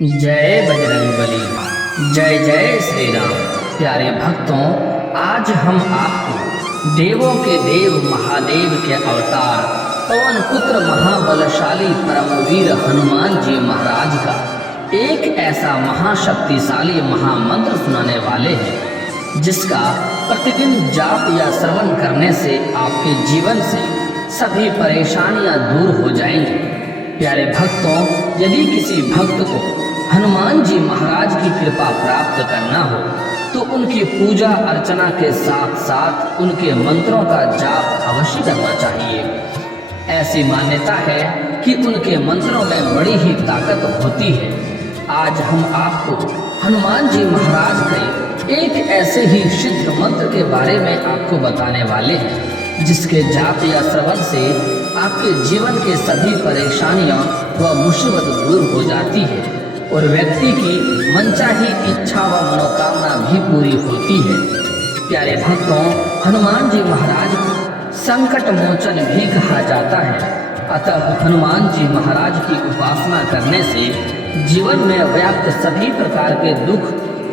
जय बजरंगबली। जय जय श्री राम। प्यारे भक्तों, आज हम आपको देवों के देव महादेव के अवतार पवन पुत्र महाबलशाली परमवीर हनुमान जी महाराज का एक ऐसा महाशक्तिशाली महामंत्र सुनाने वाले हैं जिसका प्रतिदिन जाप या श्रवण करने से आपके जीवन से सभी परेशानियां दूर हो जाएंगी। प्यारे भक्तों, यदि किसी भक्त को हनुमान जी महाराज की कृपा प्राप्त करना हो तो उनकी पूजा अर्चना के साथ साथ उनके मंत्रों का जाप अवश्य करना चाहिए। ऐसी मान्यता है कि उनके मंत्रों में बड़ी ही ताकत होती है। आज हम आपको हनुमान जी महाराज के एक ऐसे ही सिद्ध मंत्र के बारे में आपको बताने वाले हैं जिसके जाप या श्रवण से आपके जीवन के सभी परेशानियां व मुसीबत दूर हो जाती है और व्यक्ति की मनचाही इच्छा व मनोकामना भी पूरी होती है। प्यारे भक्तों, हनुमान जी महाराज को संकट मोचन भी कहा जाता है। अतः हनुमान जी महाराज की उपासना करने से जीवन में व्याप्त सभी प्रकार के दुख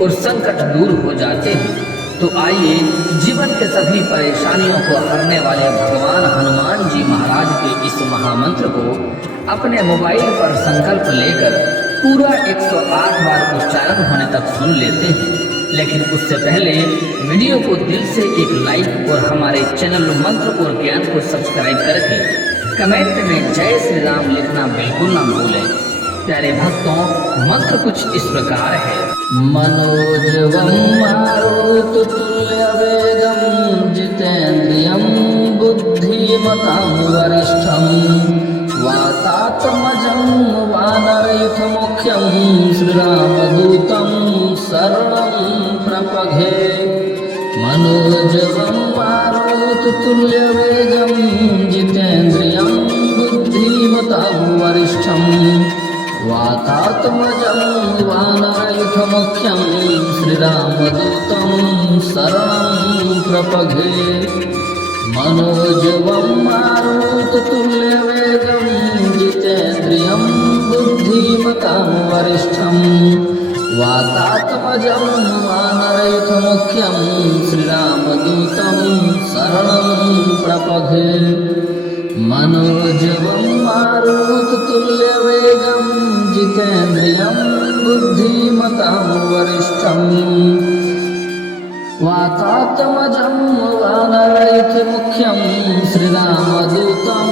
और संकट दूर हो जाते हैं। तो आइए जीवन के सभी परेशानियों को हरने वाले भगवान हनुमान जी महाराज के इस महामंत्र को अपने मोबाइल पर संकल्प लेकर पूरा 108 बार उच्चारण होने तक सुन लेते हैं। लेकिन उससे पहले वीडियो को दिल से एक लाइक और हमारे चैनल मंत्र और ज्ञान को सब्सक्राइब करके कमेंट में जय श्री राम लिखना बिल्कुल ना भूलें। प्यारे भक्तों, मंत्र कुछ इस प्रकार है। मनोजवम मारुततुल्य वेगम जितेन्द्रियं बुद्धिमतां वरिष्ठं वातात्मजं वानरयुथमुख्यं श्रीरामदूतं शरणं प्रपघे। मनोजवं मारुततुल्य वेगं जितेन्द्रियं बुद्धिमतां वरिष्ठं वातात्मजं वानरयुथमुख्यं श्रीरामदूतं शरणं प्रपघे। मनोजवं मारुततुल्यवेगं जितेन्द्रियं बुद्धिमतां वरिष्ठं वातात्मजं वानरयुथमुख्यं श्रीरामदूतं शरणं प्रपघे। मनोजवं मारुततुल्यवेगं जितेन्द्रियं बुद्धिमतां वरिष्ठं वातात्मजं वानरयुथमुख्यं श्रीरामदूतं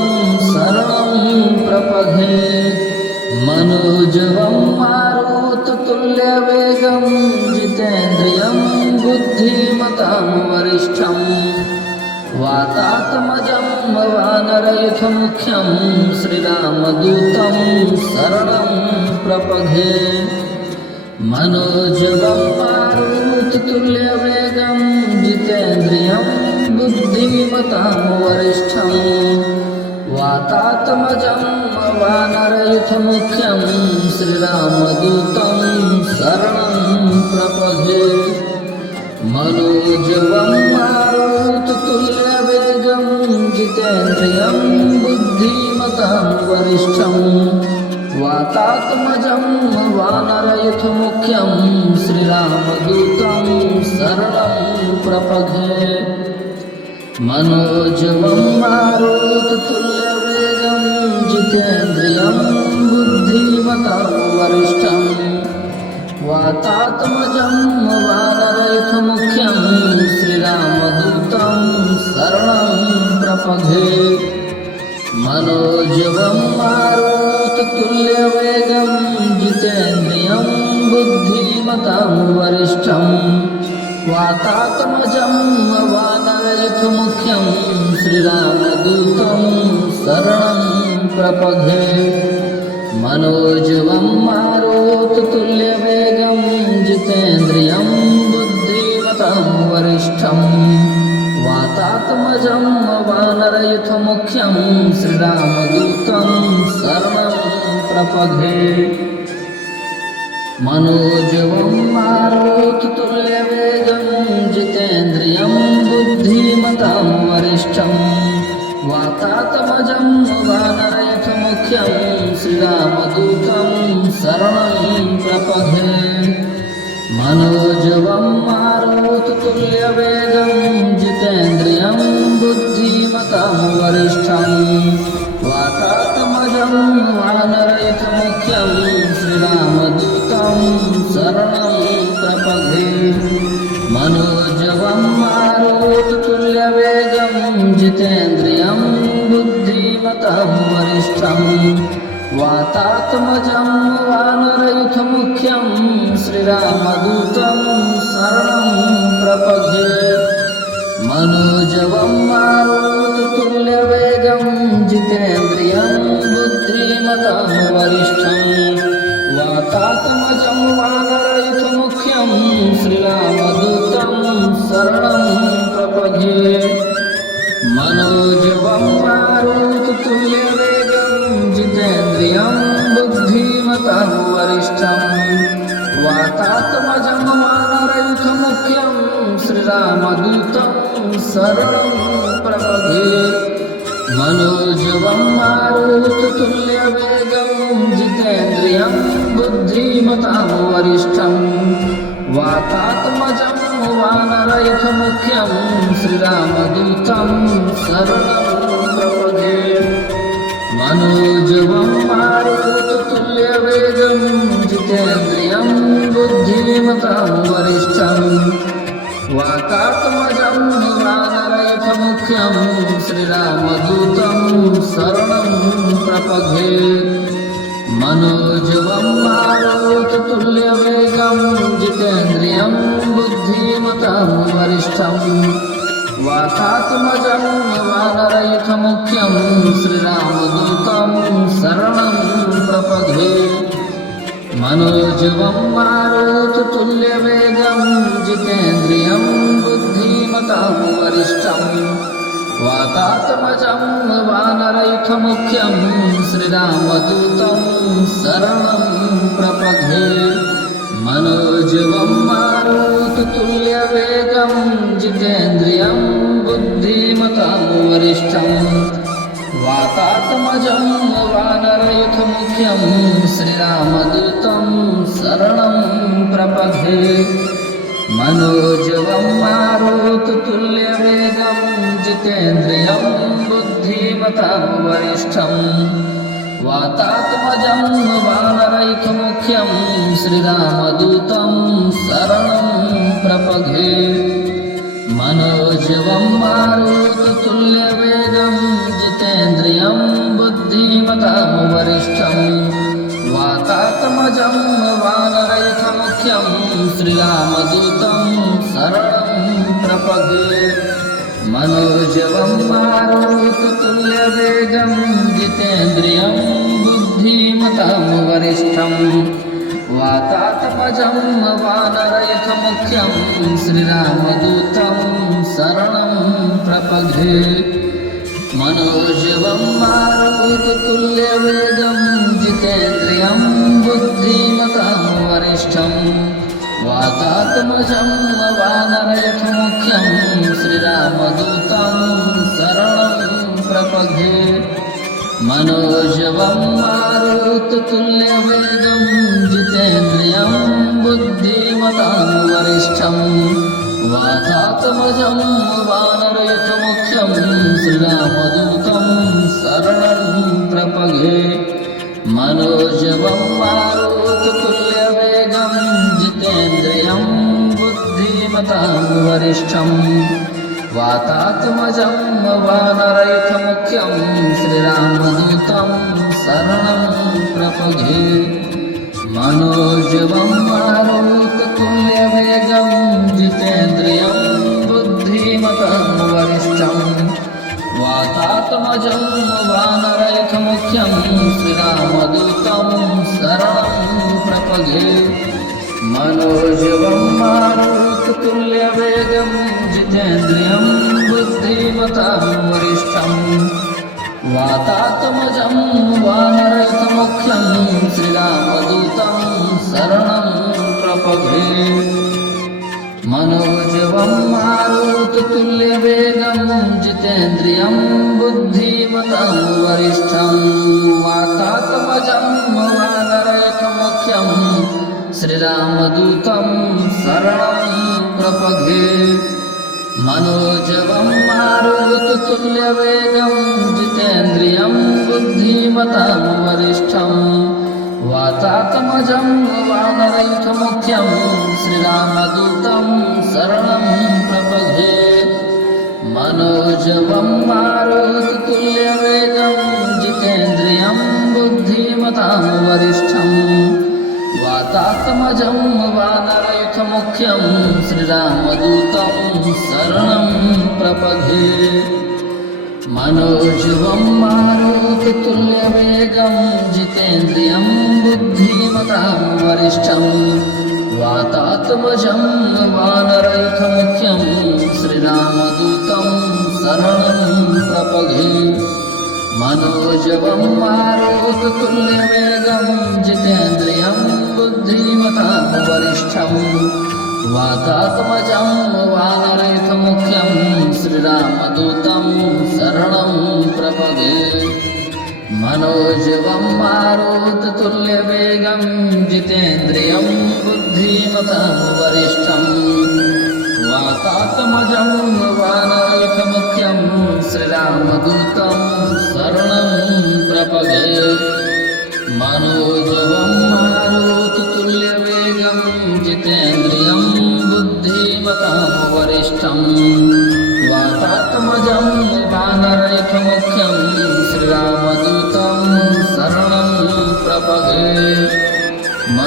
शरणं प्रपघे। मनोजवं मारुततुल्यवेगं जितेन्द्रियं बुद्धिमतां वरिष्ठं वातात्मजं वानरयुथमुख्यं श्रीरामदूतं शरणं प्रपघे। मनोजवं मारुततुल्यवेगं जितेन्द्रियं बुद्धिमतां वरिष्ठं वातात्मजं वानरयुथमुख्यं श्रीरामदूतं शरणं प्रपघे। मनोजवं मारुततुल्यवेगं जितेन्द्रियं बुद्धिमतां वरिष्ठं वातात्मजं वानरयुथमुख्यं श्रीरामदूतं शरणं प्रपघे। मनोजवं मारुततुल्यवेगं जितेन्द्रियं बुद्धिमतां वरिष्ठं वातात्मजं वानरयुथमुख्यं श्रीरामदूतं शरणं प्रपघे। मनोजवं मारुततुल्यवेगं जितेन्द्रियं बुद्धिमतां वरिष्ठं वातात्मजं वानरयुथमुख्यं श्रीरामदूतं शरणं प्रपघे। मनोजवं मारुततुल्यवेगं जितेन्द्रियं बुद्धिमतां वरिष्ठं वातात्मजं वानरयुथमुख्यं श्रीरामदूतं शरणं प्रपघे। मनोजवं मारुततुल्यवेगं जितेन्द्रियं बुद्धिमतां वरिष्ठं वातात्मजं वानरयुथमुख्यं श्रीरामदूतं शरणं वातात्मजं वानरयुथमुख्यं श्रीरामदूतं शरणं प्रपद्ये मनोजवं मारुततुल्यवेगं जितेन्द्रियं बुद्धिमतां वरिष्ठं वातात्मजं वानरयुथमुख्यं श्रीरामदूतं शरणं प्रपद्ये मनोजवं मारुततुल्यवेगं जितेन्द्रियं बुद्धिमतां वरिष्ठं वातात्मजं वानरयुथमुख्यं श्रीरामदूतं शरणं प्रपद्ये मनोजवं मारुततुल्यवेगं जितेन्द्रियं बुद्धिमतां वरिष्ठं वातात्मजं वानरयुथमुख्यं श्रीरामदूतं शरणं प्रपद्ये मनोजवं मारुततुल्यवेगं जितेन्द्रियं बुद्धिमतां वरिष्ठं वातात्मजं वानरयुथमुख्यं श्रीरामदूतं शरणं प्रपद्ये मनोजवं मारुततुल्यवेगं जितेन्द्रियं बुद्धिमतां वरिष्ठं वातात्मजं वानरयुथमुख्यं श्रीरामदूतं शरणं प्रपद्ये मनोजवं मारुततुल्यवेगं जितेन्द्रियं बुद्धिमतां वरिष्ठं वातात्मजं वानरयुथमुख्यं श्रीरामदूतं शरणं प्रपद्ये मनोजवं मारुततुल्यवेगं जितेन्द्रियं बुद्धिमतां वरिष्ठं वातात्मजं वानरयुथमुख्यं श्रीरामदूतं शरणं प्रपद्ये मनोजवं मारुततुल्यवेगं जितेन्द्रियं बुद्धिमतां वरिष्ठं वातात्मजं वानरयुथमुख्यं श्रीरामदूतं शरणं प्रपद्ये मनोजवं मारुततुल्यवेगं जितेन्द्रियं बुद्धिमतां वरिष्ठं वातात्मजं वानरयुथमुख्यं श्रीरामदूतं शरणं प्रपद्ये मनोजवं मारुततुल्यवेगं जितेन्द्रियं बुद्धिमतां वरिष्ठं वातात्मजं वानरयुथमुख्यं श्रीरामदूतं शरणं प्रपद्ये मनोजवं मारुततुल्यवेगं जितेन्द्रियं बुद्धिमतां वरिष्ठं वातात्मजं वानरयुथमुख्यं श्रीरामदूतं शरणं प्रपद्ये मनोजवं मारुततुल्यवेगं जितेन्द्रियं बुद्धिमतां वरिष्ठं वातात्मजं वानरयुथमुख्यं श्रीरामदूतं शरणं प्रपद्ये मनोजवं मारुततुल्यवेगं जितेन्द्रियं बुद्धिमतां वरिष्ठं वातात्मजं वानरयुथमुख्यं श्रीरामदूतं शरणं प्रपद्ये मनोजवं मारुततुल्यवेगं जितेन्द्रियं बुद्धिमतां वरिष्ठं वातात्मजं वानरयुथमुख्यं श्रीरामदूतं शरणं प्रपद्ये मनोजवं मारुततुल्यवेगं जितेन्द्रियं बुद्धिमतां वरिष्ठं वातात्मजं वानरयुथमुख्यं श्रीरामदूतं शरणं प्रपद्ये मनोजवं मारुततुल्यवेगं जितेन्द्रियं बुद्धिमतां वरिष्ठं वातात्मजं वानरयुथमुख्यं श्रीरामदूतं शरणं प्रपद्ये मनोजवं मारुततुल्यवेगं जितेन्द्रियं बुद्धिमतां वरिष्ठं वातात्मजं वानरयुथमुख्यं श्रीरामदूतं शरणं प्रपद्ये मनोजवं मारुततुल्यवेगं जितेन्द्रियं बुद्धि बुद्धिमतां वरिष्ठं वातात्मजं वानरयुथमुख्यं श्रीरामदूतं शरणं प्रपद्ये मनोजवं मारुततुल्यवेगं जितेन्द्रियं बुद्धिमतां वरिष्ठं वातात्मजं वानरयुथमुख्यं श्रीरामदूतं शरणं प्रपद्ये मनोजवं मारुततुल्यवेगं जितेन्द्रियं बुद्धिमतां वरिष्ठं वातात्मजं वानरयुथमुख्यं श्रीरामदूतं शरणं प्रपद्ये मनोजवं मारुततुल्यवेगं जितेन्द्रियं बुद्धिमतां वरिष्ठं वातात्मजं वानरयुथमुख्यं श्रीरामदूतं शरणं प्रपद्ये मनोजवं मारुततुल्यवेगं जितेन्द्रियं बुद्धिमतां वरिष्ठं वातात्मजं वानरयुथमुख्यं श्रीरामदूतं शरणं प्रपद्ये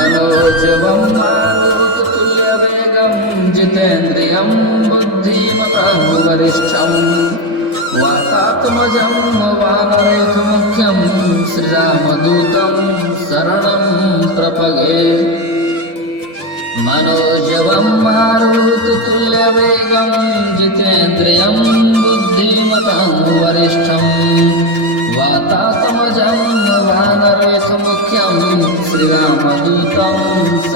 मनोजवं मारुततुल्यवेगं जितेन्द्रियं बुद्धिमतां वरिष्ठं वातात्मजं वानरयुथमुख्यं श्रीरामदूतं शरणं प्रपद्ये मनोजवं मारुततुल्यवेगं जितेन्द्रियं बुद्धिमतां वरिष्ठं वातात्मजं वानरयुथमुख्यं श्रीरामदूतं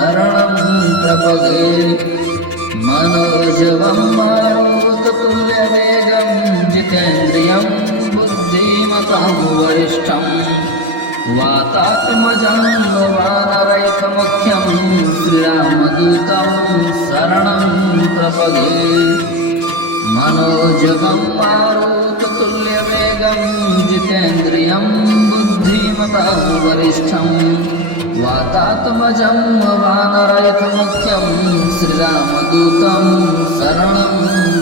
शरणं प्रपद्ये मनोजवं मारुततुल्यवेगं जितेन्द्रियं बुद्धिमतां वरिष्ठं वातात्मजं वानरयुथमुख्यं श्रीरामदूतं शरणं प्रपद्ये मनोजवं मारुततुल्यवेगं जितेन्द्रियं बुद्धिमतां वरिष्ठं वातात्मजं वानरयुथमुख्यं श्रीरामदूतं शरणं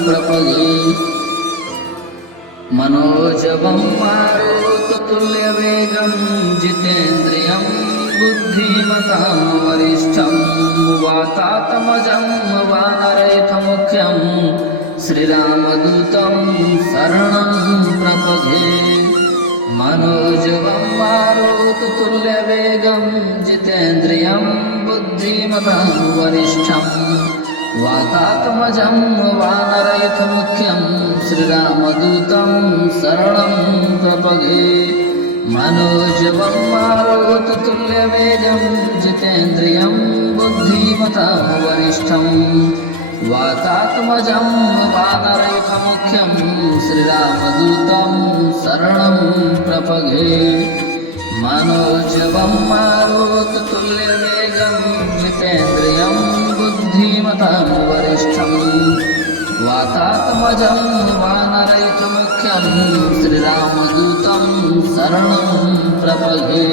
प्रपद्ये मनोजवं मारुततुल्यवेगं जितेन्द्रियं बुद्धिमतां वरिष्ठं वातात्मजं वानरयुथमुख्यं श्रीरामदूतं शरणं प्रपद्ये मनोजवं मारुततुल्यवेगं जितेन्द्रियं बुद्धिमतां वरिष्ठं वातात्मजं वानरयुथमुख्यं श्रीरामदूतं शरणं प्रपद्ये मनोजवं मारुततुल्यवेगं जितेन्द्रियं बुद्धिमतां वरिष्ठं वातात्मजं वानरयुथमुख्यं श्रीरामदूतं शरणं प्रपद्ये मनोजवं मारुततुल्यवेगं जितेन्द्रियं बुद्धिमतां वरिष्ठं वातात्मजं वानरयुथमुख्यं श्रीरामदूतं शरणं प्रपद्ये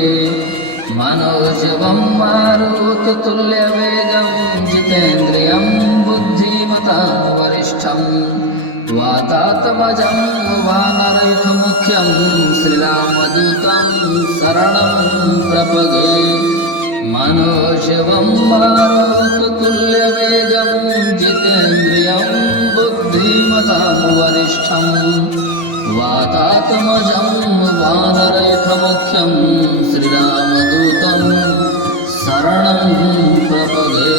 मनोजवं मारुततुल्यवेगं जितेन्द्रियं बुद्धिमतां वरिष्ठं वातात्मजं वानरयुथमुख्यं श्रीरामदूतं शरणं प्रपद्ये मनोजवं मारुततुल्यवेगं जितेन्द्रियं बुद्धिमतां वरिष्ठं वातात्मजं वानरयुथमुख्यं श्रीरामदूतं शरणं प्रपद्ये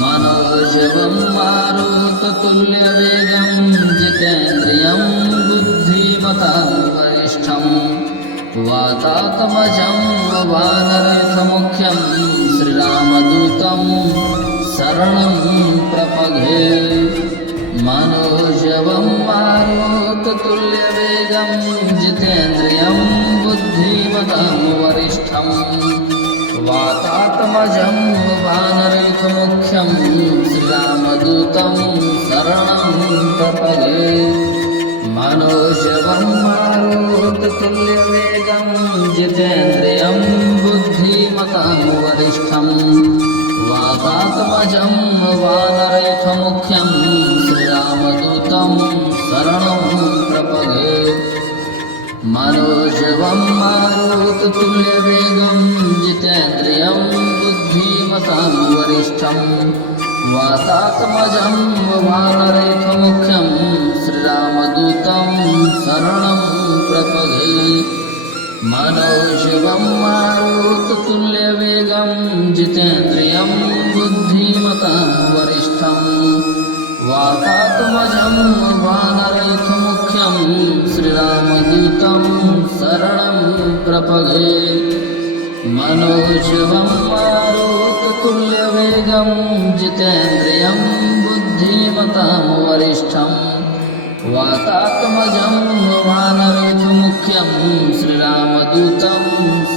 मनोजवं मारुततुल्यवेगं जितेन्द्रियं बुद्धिमतां वरिष्ठं वातात्मजं वानरयुथमुख्यं श्रीरामदूतं शरणं प्रपद्ये मनोजवं मारुततुल्यवेगं जितेन्द्रियं बुद्धिमतां वरिष्ठं वातात्मजं वानरयुथमुख्यं श्रीरामदूतं शरणं प्रपद्ये मनोजवं मारुततुल्यवेगं जितेन्द्रियं बुद्धिमतां वरिष्ठं वातात्मजं वानरयुथमुख्यं श्रीरामदूतं शरणं प्रपद्ये मनोजवं मारुततुल्यवेगं जितेन्द्रियं बुद्धिमतां वरिष्ठं वातात्मजं वानरेथमुख्यं श्रीरामदूतं शरणं प्रपदे। मनोजवं मारुततुल्यवेगं जितेन्द्रियं बुद्धिमतां वरिष्ठं वातात्मजं वानरयुथमुख्यं श्रीरामदूतं शरणं प्रपदे। मनोजवं मारुततुल्यवेगं जितेन्द्रियं बुद्धिमतां वरिष्ठं वातात्मजं वानरयुथमुख्यं श्रीरामदूतं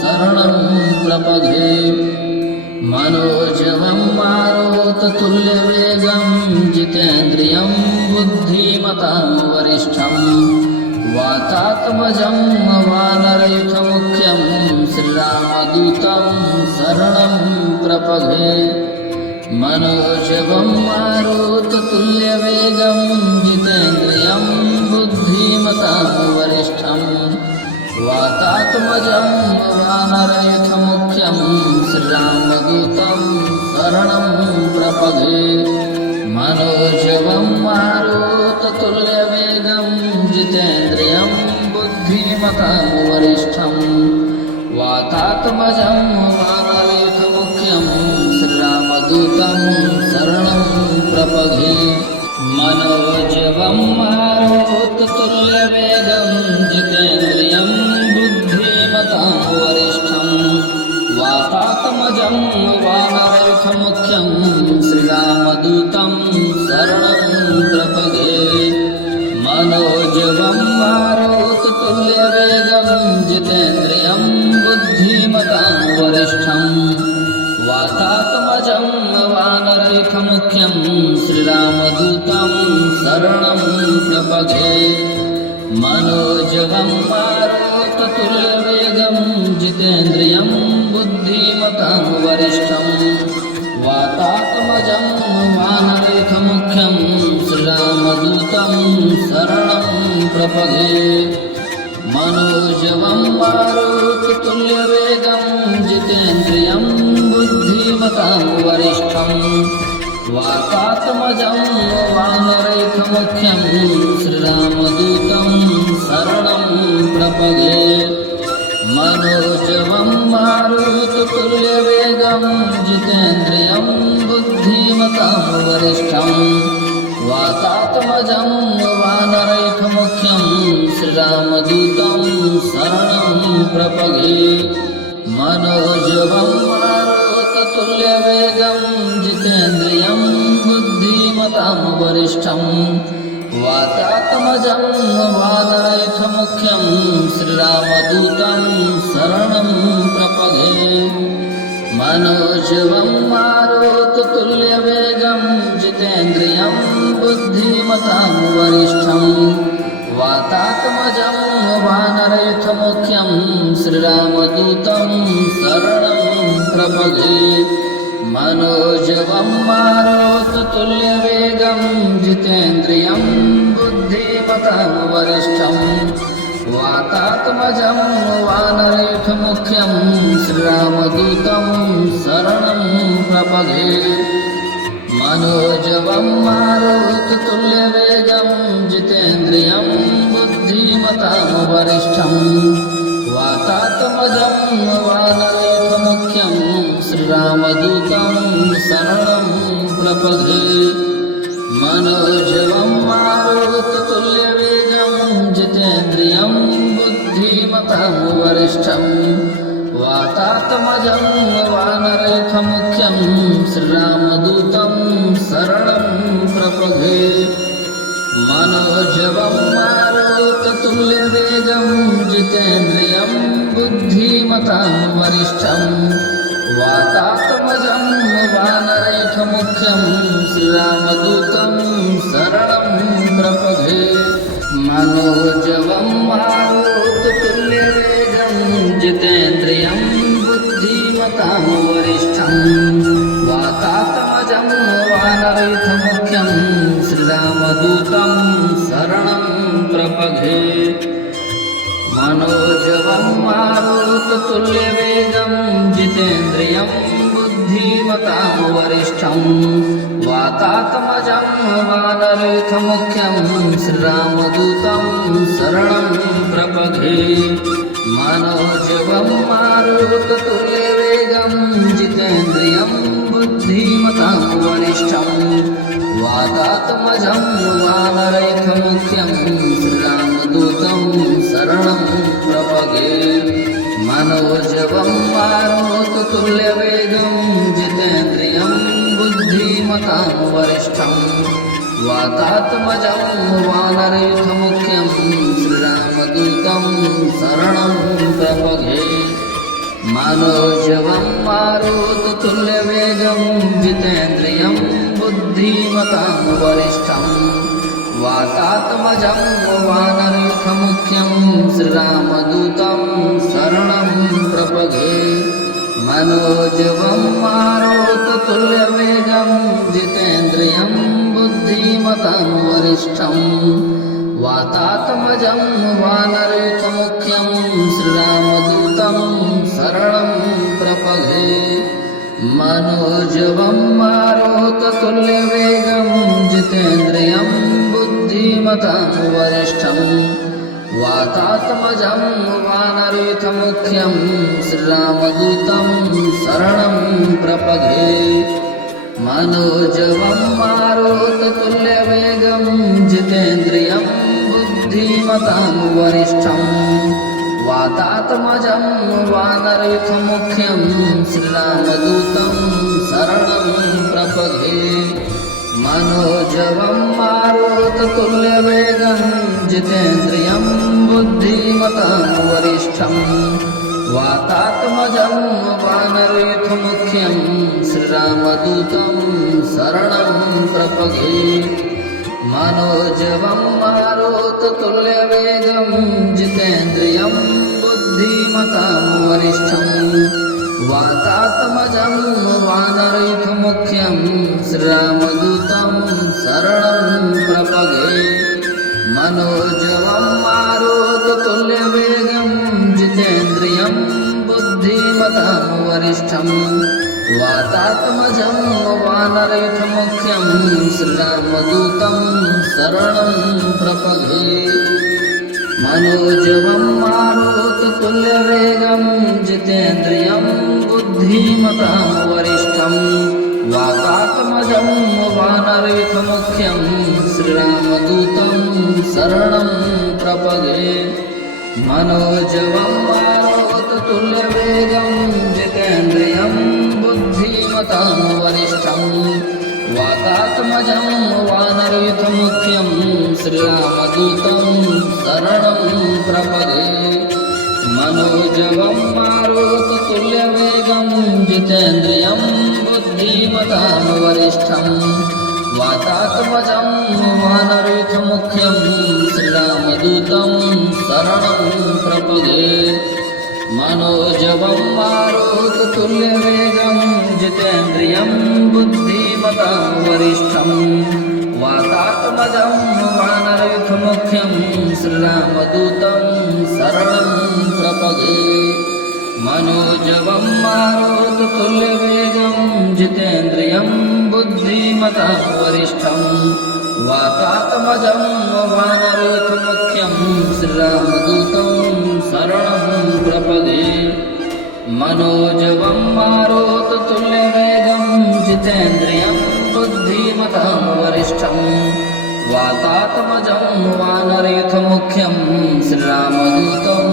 शरणं प्रपदे। मनोजवं मारुततुल्यवेगं जितेन्द्रियं बुद्धिमतां वरिष्ठं वातात्मजं वानरयुथमुख्यं श्रीरामदूतं शरणं प्रपदे। मनोजवं मारुततुल्यवेगं जितेन्द्रियं बुद्धिमतां वरिष्ठं वातात्मजं वानरयुथमुख्यं श्रीरामदूतं शरणं प्रपदे। मनोजवं मारुततुल्यवेगं जितेन्द्रियं बुद्धिमतां वरिष्ठं वातात्मजं वानरयुथमुख्यं श्रीरामदूतं शरणं प्रपदे। मनोजवं मारुततुल्यवेगं जितेन्द्रियं बुद्धिमतां वरिष्ठं वातात्मजं वानरयुथमुख्यं श्रीरामदूतं शरणं प्रपदे। मनोजवं मारुततुल्यवेगं जितेन्द्रियं बुद्धिमतां वरिष्ठं वातात्मजं वानरयुथमुख्यं श्रीरामदूतं शरणं प्रपदे। मनोजवं मारुततुल्यवेगं जितेन्द्रियं बुद्धिमतां वरिष्ठं वातात्मजं वानरयुथमुख्यं श्रीरामदूतं शरणं प्रपदे। मनोजवं मारुततुल्यवेगं जितेन्द्रियं बुद्धिमतां वरिष्ठं वातात्मजं वानरयुथमुख्यं श्रीरामदूतं शरणं प्रपदे। मनोजवं मारुततुल्यवेगं जितेन्द्रियं बुद्धिमतां वरिष्ठं वातात्मजं वानरयुथमुख्यं श्रीरामदूतं शरणं प्रपदे। मनोजवं मारुततुल्यवेगं जितेन्द्रियं बुद्धिमतां वरिष्ठं वातात्मजं वानरयुथमुख्यं श्रीरामदूतं शरणं प्रपदे। मनोजवं मारुततुल्यवेगं जितेन्द्रियं बुद्धिमतां वरिष्ठं वातात्मजं वानरयुथमुख्यं श्रीरामदूतं शरणं प्रपदे। मनोजवं मारुततुल्यवेगं जितेन्द्रियं बुद्धिमतां वरिष्ठं वातात्मजं वानरयुथमुख्यं श्रीरामदूतं शरणं प्रपदे। मनोजवं मारुततुल्यवेगं जितेन्द्रियं बुद्धिमतां वरिष्ठं वातात्मजं वानरयुथमुख्यं श्रीरामदूतं शरणं प्रपदे। मनोजवं मारुततुल्यवेगं जितेन्द्रियं बुद्धिमतां वरिष्ठं वातात्मजं वानरयुथमुख्यं श्रीरामदूतं शरणं प्रपदे। मनोजवं मारुततुल्यवेगं जितेन्द्रियं बुद्धिमतां वरिष्ठं वातात्मजं वानरयुथमुख्यं श्रीरामदूतं शरणं प्रपदे। मनोजवं मारुततुल्यवेगं जितेन्द्रियं बुद्धिमतां वरिष्ठं वातात्मजं वानरयुथमुख्यं श्रीरामदूतं शरणं प्रपदे। मारुततुल्यवेगं जितेन्द्रियं बुद्धिमतां वरिष्ठं वातात्मजं वानरयूथमुख्यं श्रीरामदूतं शरणं प्रपद्ये मनोजवं मारुततुल्यवेगं जितेन्द्रियं बुद्धिमतां वरिष्ठं वातात्मजं वानरयूथमुख्यं श्रीरामदूतं शरणं प्रपद्ये मनोजवं मारुततुल्यवेगं जितेन्द्रियं बुद्धिमतां वरिष्ठं वातात्मजं वानरयूथमुख्यं श्रीरामदूतं शरणं प्रपद्ये मनोजवं मारुततुल्यवेगं जितेन्द्रियं बुद्धिमतां वरिष्ठं वातात्मजं वानरयूथमुख्यं श्रीरामदूतं शरणं प्रपद्ये मनोजवं मारुततुल्यवेगं जितेन्द्रियं बुद्धिमतां वरिष्ठं वातात्मजं वानरयूथमुख्यं श्रीरामदूतं शरणं प्रपद्ये मनोजवं मारुततुल्यवेगं जितेन्द्रियं बुद्धिमतां वरिष्ठं वातात्मजं वानरयूथमुख्यं श्रीरामदूतं शरणं प्रपद्ये मनोजवं मारुततुल्यवेगं जितेन्द्रियं बुद्धिमतां वरिष्ठं वातात्मजं वानरयूथमुख्यं श्रीरामदूतं शरणं प्रपद्ये मनोजवं मारुततुल्यवेगं जितेन्द्रियं बुद्धिमतां वरिष्ठं वातात्मजं वानरयूथमुख्यं श्रीरामदूतं शरणं प्रपद्ये मनोजवं मारुततुल्यवेगं जितेन्द्रियं बुद्धिमतां वरिष्ठं वातात्मजं वानरयूथमुख्यं श्रीरामदूतं शरणं प्रपद्ये मनोजवं मारुततुल्यवेगं जितेन्द्रियं बुद्धिमतां वरिष्ठं वातात्मजं वानरयूथमुख्यं श्रीरामदूतं शरणं प्रपद्ये मनोजवं मारुततुल्यवेगं जितेन्द्रियं बुद्धिमतां वरिष्ठं वातात्मजं वानरयूथमुख्यं श्रीरामदूतं शरणं प्रपद्ये मनोजवं मारुततुल्यवेगं जितेन्द्रियं बुद्धिमतां वरिष्ठं वातात्मजं वानरयूथमुख्यं श्रीरामदूतं शरणं प्रपद्ये मनोजवं मारुततुल्यवेगं जितेन्द्रियं बुद्धिमतां वरिष्ठं वातात्मजं वानरयूथमुख्यं श्रीरामदूतं शरणं प्रपद्ये मनोजवं मारुततुल्यवेगं जितेन्द्रियं बुद्धिमतां वरिष्ठं वातात्मजं वानरयूथमुख्यं श्रीरामदूतं शरणं प्रपद्ये मनोजवं मारुततुल्यवेगं जितेन्द्रियं बुद्धिमतां वरिष्ठं वातात्मजं वानरयूथमुख्यं श्रीरामदूतं शरणं प्रपद्ये मनोजवं मारुततुल्यवेगं जितेन्द्रियं बुद्धिमतां वरिष्ठं वातात्मजं वानरयूथमुख्यं श्रीरामदूतं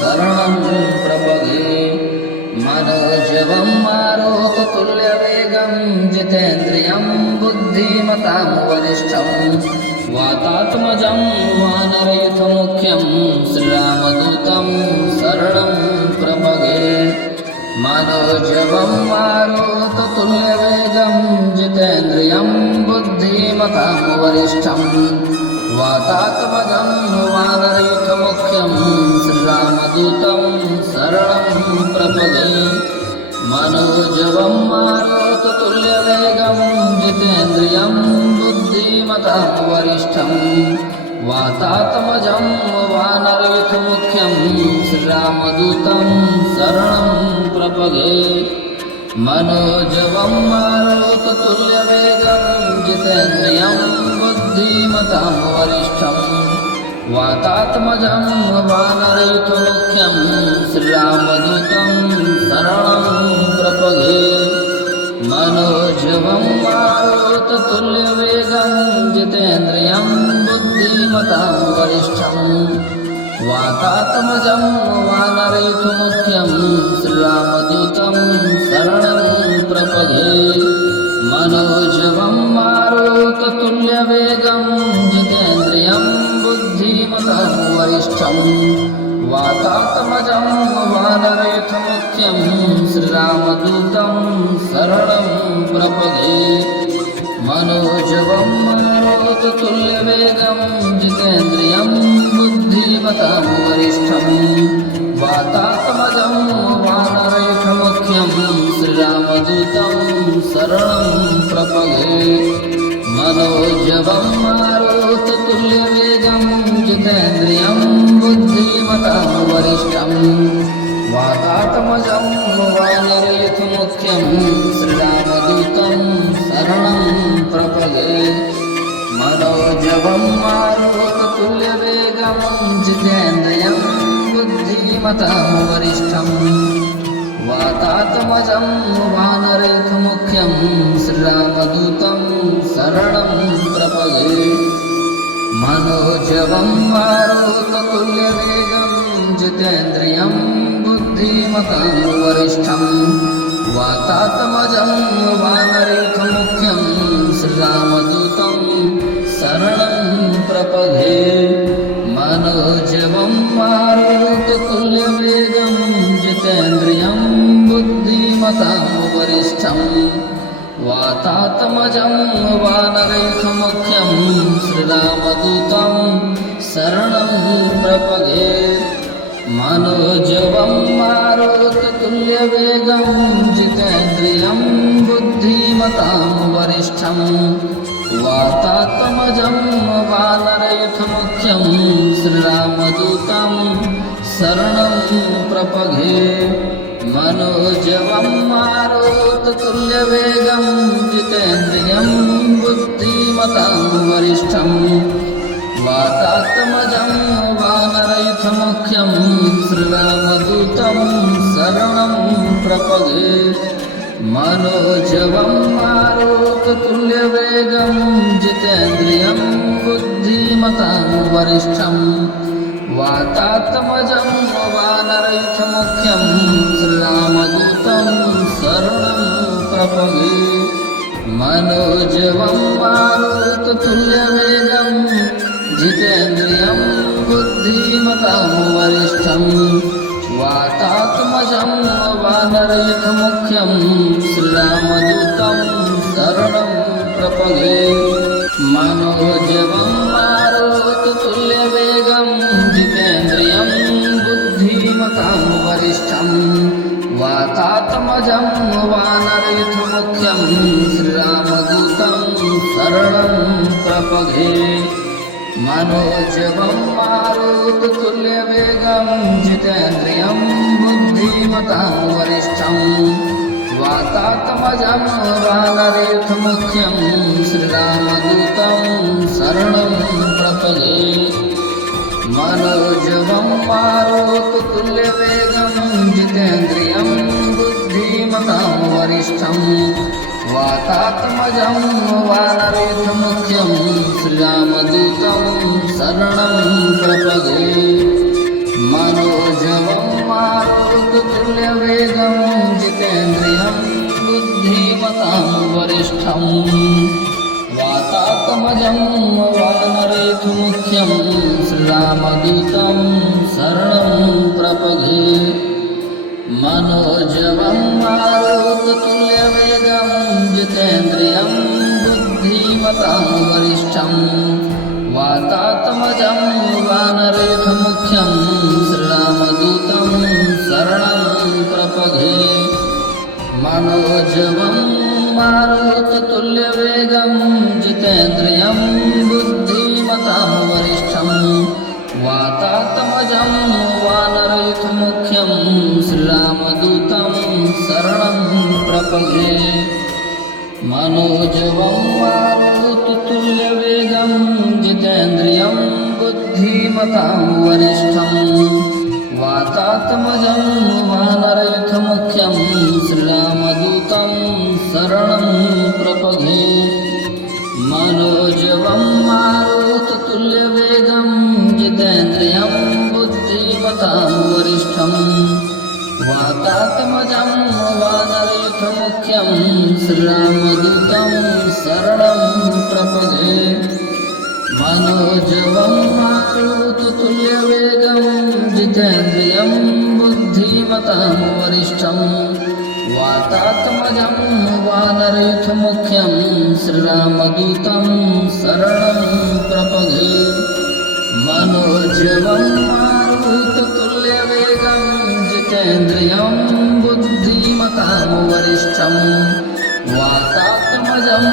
शरणं प्रपद्ये मनोजवं मारुततुल्यवेगं जितेन्द्रियं बुद्धिमतां वरिष्ठं वातात्मजं वानरयूथमुख्यं श्रीरामदूतं शरणं प्रपद्ये मनोजवं मारुततुल्यवेगं जितेन्द्रियं बुद्धिमतां वरिष्ठं वातात्मजं वानरयूथमुख्यं श्रीरामदूतं शरणं प्रपद्ये मनोजवं मारुततुल्यवेगं जितेन्द्रियं बुद्धिमतां वरिष्ठं वातात्मजं वानरयूथमुख्यं श्रीरामदूतं शरणं प्रपगे मनोजवं मारुततुल्यवेगं जितेन्द्रियं बुद्धिमतां वरिष्ठं वातात्मजं वानरयुतमुख्यं श्रीरामदूतं शरणं प्रपगे मनोजवं मारुततुल्यवेगं जितेन्द्रियं बुद्धिमतां वरिष्ठं वातात्मजं वानरयुतमुख्यं श्रीरामदूतं शरणं प्रपगे मनोजवं मारुततुल्यवेगं जितेन्द्रियं बुद्धिमतां वरिष्ठं वातात्मजं वानरयुतमुख्यं श्रीरामदूतं शरणं प्रपगे मनोजवं मारुततुल्यवेगं जितेन्द्रियं बुद्धिमतां वरिष्ठं वातात्मजं वानरयुतमुख्यं श्रीरामदूतं शरणं प्रपगे मनोजवं मारुततुल्यवेगं जितेन्द्रियं बुद्धिमतां वरिष्ठं वातात्मजं वानरयुतमुख्यं श्रीरामदूतं शरणं प्रपगे मनोजवं मारुततुल्यवेगं जितेन्द्रियं बुद्धिमतां वरिष्ठं वातात्मजं वानरयुतमुख्यं श्रीरामदूतं शरणं प्रपगे मनोजवं मारुततुल्यवेगं जितेन्द्रियं बुद्धिमतां वरिष्ठं वातात्मजं वानरयुतमुख्यं श्रीरामदूतं शरणं प्रपगे मनोजवं मारुततुल्यवेगं जितेन्द्रियं बुद्धिमतां वरिष्ठं वातात्मजं वानरयुतमुख्यं श्रीरामदूतं शरणं प्रपगे मनोजवं मारुततुल्यवेगं जितेन्द्रियं बुद्धिमतां वरिष्ठं वातात्मजं वानरयुतमुख्यं श्रीरामदूतं शरणं प्रपगे मनोजवं मारुततुल्यवेगं जितेन्द्रियं बुद्धिमतां वरिष्ठं वातात्मजं वानरयुतमुख्यं श्रीरामदूतं शरणं प्रपगे मनोजवं मारुततुल्यवेगं जितेन्द्रियं बुद्धिमतां वरिष्ठं वातात्मजं वानरयुतमुख्यं श्रीरामदूतं शरणं प्रपगे मनोजवं मारुततुल्यवेगं जितेन्द्रियं बुद्धिमतां वरिष्ठं वातात्मजं वानरयुतमुख्यं श्रीरामदूतं शरणं प्रपगे मनोजवं मारुततुल्यवेगं जितेन्द्रियं बुद्धिमतां वरिष्ठं वातात्मजं वानरयुतमुख्यं श्रीरामदूतं शरणं प्रपगे मनोजवं मारुततुल्यवेगं जितेन्द्रियं बुद्धिमतां वरिष्ठं वातात्मजं वानरयुतमुख्यं श्रीरामदूतं शरणं प्रपगे मनोजवं मारुततुल्यवेगं जितेन्द्रियं बुद्धिमतां वरिष्ठं वातात्मजं वानरयुतमुख्यं श्रीरामदूतं शरणं प्रपगे मनोजवं मारुततुल्यवेगं जितेन्द्रियं बुद्धिमतां वरिष्ठं वातात्मजं वानरयुतमुख्यं श्रीरामदूतं शरणं प्रपगे मनोजवं मारुततुल्यवेगं जितेन्द्रियं बुद्धिमतां वरिष्ठं वातात्मजं वानरयुतमुख्यं श्रीरामदूतं शरणं प्रपगे मनोजवं मारुततुल्यवेगं जितेन्द्रियं बुद्धिमतां वरिष्ठं वातात्मजं वानरयुथमुख्यं श्रीरामदूतं शरणं प्रपद्ये मनोजवं मारुततुल्यवेगं जितेन्द्रियं बुद्धिमतां वरिष्ठं वातात्मजं वानरयुथमुख्यं श्रीरामदूतं शरणं प्रपद्ये मनोजवं मारुततुल्यवेगं जितेन्द्रियं बुद्धिमतां वरिष्ठं वातात्मजं वानरयुथमुख्यं श्रीरामदूतं शरणं प्रपद्ये मनोजवं मारुततुल्यवेगं जितेन्द्रियं बुद्धिमतां वरिष्ठं वातात्मजं वानरयुथमुख्यं श्रीरामदूतं शरणं प्रपद्ये मनोजवं मारुततुल्यवेगं जितेन्द्रियं बुद्धिमतां वरिष्ठं वातात्मजं